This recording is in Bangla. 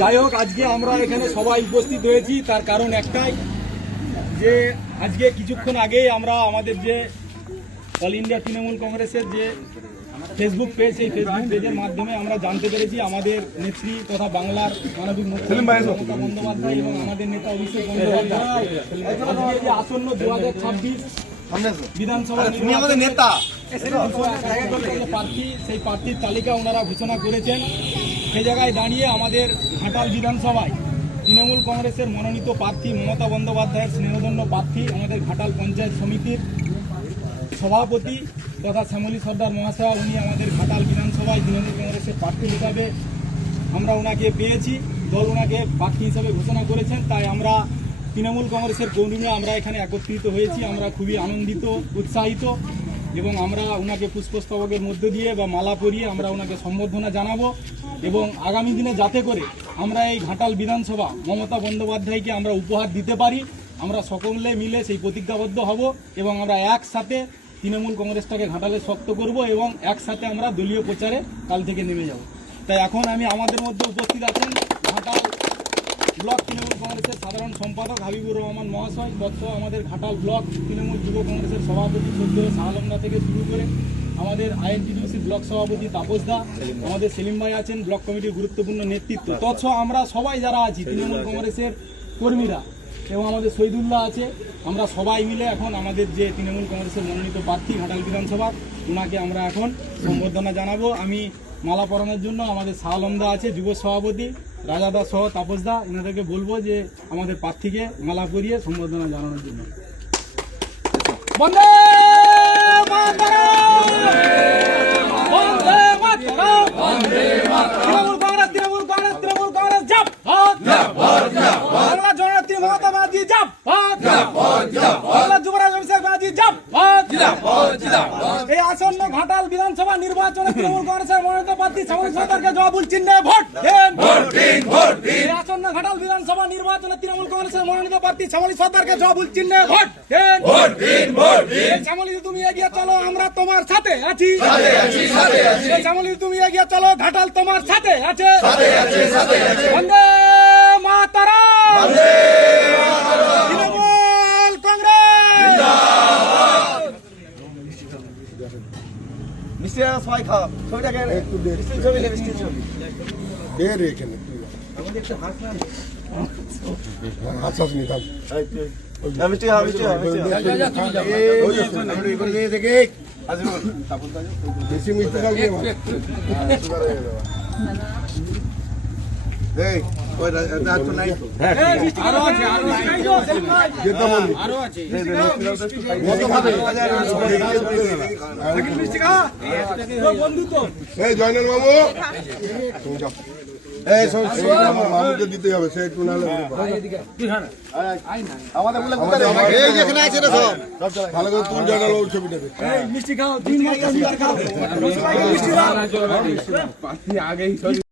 যাই হোক, আজকে আমরা এখানে সবাই উপস্থিত হয়েছি তার কারণ একটাই, যে আজকে কিছুক্ষণ আগেই আমরা আমাদের যে অল ইন্ডিয়া তৃণমূল কংগ্রেসের যে ফেসবুক পেজ, সেই ফেসবুক পেজের মাধ্যমে আমরা জানতে পেরেছি আমাদের নেত্রী তথা বাংলার মানবিক মুখ্যমন্ত্রী মমতা বন্দ্যোপাধ্যায় এবং আমাদের নেতা অভিষেক বন্দ্যোপাধ্যায় আজকে যে আসন্ন 2026 বিধানসভা নেতা প্রার্থী, সেই প্রার্থীর তালিকা ওনারা ঘোষণা করেছেন। সেই জায়গায় দাঁড়িয়ে আমাদের ঘাটাল বিধানসভায় তৃণমূল কংগ্রেসের মনোনীত প্রার্থী মমতা বন্দ্যোপাধ্যায়ের স্নেহধন্য প্রার্থী, আমাদের ঘাটাল পঞ্চায়েত সমিতির সভাপতি তথা শ্যামলী সর্দার মহাশয়, উনি আমাদের ঘাটাল বিধানসভায় তৃণমূল কংগ্রেসের প্রার্থী হিসাবে আমরা ওনাকে পেয়েছি। দল ওনাকে প্রার্থী হিসাবে ঘোষণা করেছেন। তাই আমরা তৃণমূল কংগ্রেসের কর্মীরা আমরা এখানে একত্রিত হয়েছি। আমরা খুবই আনন্দিত, উৎসাহিত, এবং আমরা ওনাকে পুষ্পস্তবকের মধ্য দিয়ে বা মালা পরিয়ে আমরা ওনাকে সম্বর্ধনা জানাবো, এবং আগামী দিনে যাতে করে আমরা এই ঘাটাল বিধানসভা মমতা বন্দ্যোপাধ্যায়কে আমরা উপহার দিতে পারি, আমরা সকলে মিলে সেই প্রতিজ্ঞাবদ্ধ হব, এবং আমরা একসাথে তৃণমূল কংগ্রেসটাকে ঘাটালে শক্ত করব, এবং একসাথে আমরা দলীয় প্রচারে কাল থেকে নেমে যাব। তাই এখন আমাদের মধ্যে উপস্থিত আছেন ঘাটাল ব্লক তৃণমূল কংগ্রেসের সাধারণ সম্পাদক হাবিবুর রহমান মহাশয়, তৎসহ আমাদের ঘাটাল ব্লক তৃণমূল যুব কংগ্রেসের সভাপতি সদ্য শাহালমদা থেকে শুরু করে আমাদের আইএনটিডিউসি ব্লক সভাপতি তাপস দা, আমাদের সেলিম ভাই আছেন ব্লক কমিটির গুরুত্বপূর্ণ নেতৃত্ব, তৎসহ আমরা সবাই যারা আছি তৃণমূল কংগ্রেসের কর্মীরা, এবং আমাদের শহীদুল্লাহ আছে। আমরা সবাই মিলে এখন আমাদের যে তৃণমূল কংগ্রেসের মনোনীত প্রার্থী ঘাটাল বিধানসভা, ওনাকে আমরা এখন সম্বর্ধনা জানাবো। আমি মালা পরানোর জন্য আমাদের শাহালমদা আছে যুব সভাপতি, রাজাদা সহ তাপসদা, এনাদেরকে বলবো যে আমাদের প্রার্থীকে মালা পরিয়ে সম্বর্ধনা জানানোর জন্য। বন্দে মাতরম, বন্দে মাতরম, বন্দে মাতরম। তৃণমূল কংগ্রেস, তৃণমূল কংগ্রেস, তৃণমূল কংগ্রেস জিন্দাবাদ, জিন্দাবাদ, জিন্দাবাদ। বাংলা জননেত্রী মমতা ব্যানার্জি জিন্দাবাদ, জিন্দাবাদ, জিন্দাবাদ। বাংলা যুবরাজ অভিষেক ব্যানার্জি জিন্দাবাদ, জিন্দাবাদ, জিন্দাবাদ। এই আসন্ন ঘাটাল বিধানসভা নির্বাচনে তৃণমূল কংগ্রেসের মনোনীত প্রার্থী শ্যামলী সরকারকে জবাবুল চিহ্নে ভোট দেন, ভোট দিন, ভোট দিন। এই আসন্ন ঘাটাল বিধানসভা নির্বাচনে তৃণমূল কংগ্রেসের মনোনীত প্রার্থী শ্যামলী সরকারকে জবাবুল চিহ্নে ভোট দেন, ভোট দিন, ভোট দিন। শ্যামলী তুমি এগিয়ে চলো, আমরা তোমার সাথে আছি, সাথে আছি, সাথে আছি। শ্যামলী তুমি এগিয়ে চলো, ঘাটাল তোমার সাথে আছে, সাথে আছে, সাথে আছে। বন্দে মাতরম, বন্দে মাতরম। তৃণমূল কংগ্রেস জিন্দাবাদ। মিষ্টি সবাই খাও, ছবিটাকে একটু দে, ছবি লে, মিষ্টি ছবি দে রে। এখানে আমাদের একটা হাস না, হাস নি খাও, মিষ্টি খাও, মিষ্টি খাও, মিষ্টি খাও। যা তুমি যাও, ওই আমরা এবার নিয়ে থেকে আজিবুল তাপস দাও, বেশি মিষ্টি খাও কি সুগার হয়ে যাবে। এই ওই রাত তো নাই তো, আরো আছে, আরো আছে, যেটা বলি আরো আছে। কত খাবে? মিষ্টি খা, বন্ধু তো। এই জয়নাল বাবু তুমি যাও। এই সব আমার মামুকে দিতে হবে, সে একটু নালে আমাদের বলে কোথায় এই যেখানে আছে রে সব ভালো করে তুই জয়নাল বাবুর ছবিটাকে। এই মিষ্টি খাও, 3 মাস মিষ্টি খাও, মিষ্টি খাও, পাঁচটি আগেই